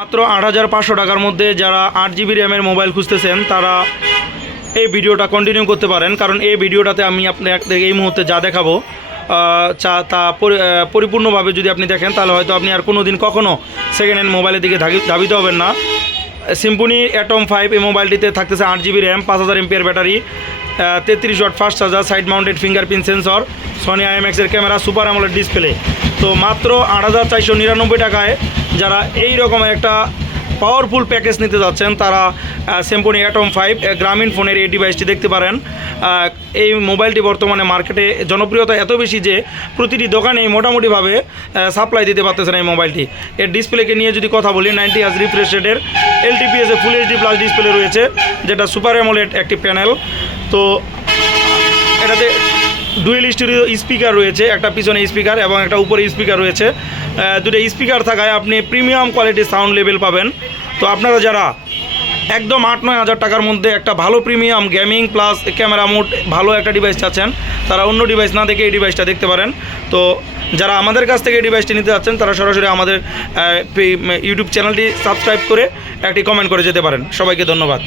মাত্র ৮৫০০ টাকার মধ্যে যারা ৮ GB র্যামের মোবাইল খুঁজতেছেন তারা এই ভিডিওটা কন্টিনিউ করতে পারেন, কারণ এই ভিডিওটাতে আমি আপনাদের এই মুহূর্তে যা দেখাবো তা পরিপূর্ণভাবে যদি আপনি দেখেন তাহলে হয়তো আপনি আর কোনো দিন কখনও সেকেন্ড হ্যান্ড মোবাইলের দিকে ধাবিত হবেন না। সিম্ফনি অ্যাটম 5 এই মোবাইলটিতে থাকতেছে 8 GB RAM, 5000 mAh battery, 33 watt fast charger, side mounted fingerprint sensor, Sony IMX-এর ক্যামেরা, সুপার অ্যামোলেড ডিসপ্লে। তো মাত্র ৮৪৯৯ টাকায় যারা এই রকমের একটা পাওয়ারফুল প্যাকেজ নিতে যাচ্ছেন তারা সিম্ফনি অ্যাটম 5 গ্রামীণ ফোনের এই ডিভাইসটি দেখতে পারেন। এই মোবাইলটি বর্তমানে মার্কেটে জনপ্রিয়তা এত বেশি যে প্রতিটি দোকানে মোটামুটিভাবে সাপ্লাই দিতে পারতেছেন এই মোবাইলটি। এর ডিসপ্লেকে নিয়ে যদি কথা বলি, 90Hz রিফ্রেশ রেটের LTPS ফুল HD প্লাস ডিসপ্লে রয়েছে, যেটা সুপার অ্যামোলেড একটি প্যানেল। তো এটাতে ডুয়েল স্টিরিও স্পিকার রয়েছে, একটা পিছনে স্পিকার এবং একটা উপরে স্পিকার রয়েছে। দুটো স্পিকার থাকায় আপনি প্রিমিয়াম কোয়ালিটির সাউন্ড লেভেল পাবেন। তো আপনারা যারা একদম ৮-৯ হাজার টাকার মধ্যে একটা ভালো premium gaming plus camera mode ভালো একটা ডিভাইস চাচ্ছেন, তারা অন্য ডিভাইস না দেখে এই ডিভাইসটা দেখতে পারেন। তো যারা আমাদের কাছ থেকে এই ডিভাইসটি নিতে যাচ্ছেন তারা সরাসরি আমাদের ইউটিউব চ্যানেলটি সাবস্ক্রাইব করে একটি কমেন্ট করে যেতে পারেন। সবাইকে ধন্যবাদ।